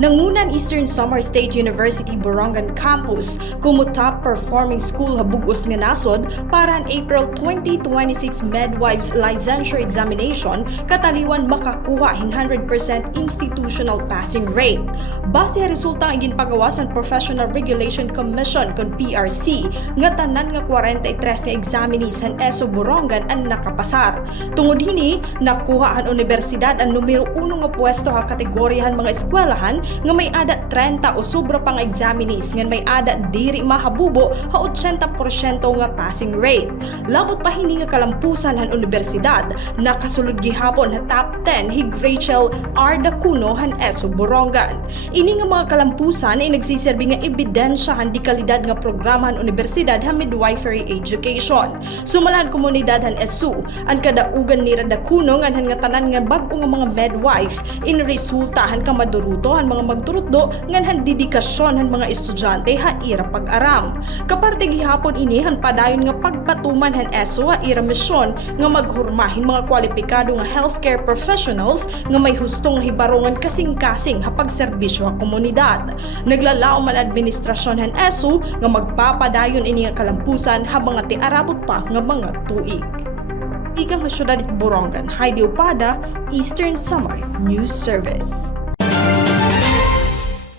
Nangunan Eastern Samar State University Borongan Campus como top performing school habugos nga nasod para ang April 2026 Midwives Licensure Examination kataliwan makakuha 100% institutional passing rate. Base resulta ang ginpagawas ng Professional Regulation Commission kon PRC nga tanan nga 43 nga examinees han ESO Borongan ang nakapasar. Tungod hini nakuha ang universidad ang numero 1 nga pwesto ha kategoryahan mga eskwelahan nga may ada 30 o sobra pang examinees nga may ada diri mahabubo ha 80% nga passing rate. Labot pa hini nga kalampusan han universidad nakasulod gihapon ha top 10 hig Rachel R. Dacuno han ESO Borongan. Ini nga mga kalampusan ay nagsiserbi nga ebidensya han di kalidad nga programa han universidad ha midwifery education. Sumalahan komunidad han ESO ang kadaugan ni Dacuno nga tanan nga bag-o nga mga midwife in resulta han ka maduruto han mga magturutdo ngan dedikasyon han mga estudyante ha ira pag-aram. Kaparte gihapon ini han padayon nga pagpatuman han ESO ha ira misyon nga maghurmahin mga kwalipikado nga healthcare professionals nga may hustong hibarongan kasing-kasing ha pagserbisyo ha komunidad. Naglalaom man administrasyon han ESO nga magpapadayon ini nga kalampusan ha mga tiarabot pa nga mga tuig. Ikang Syudad Borongan, Heidi Opada, Eastern Samar News Service.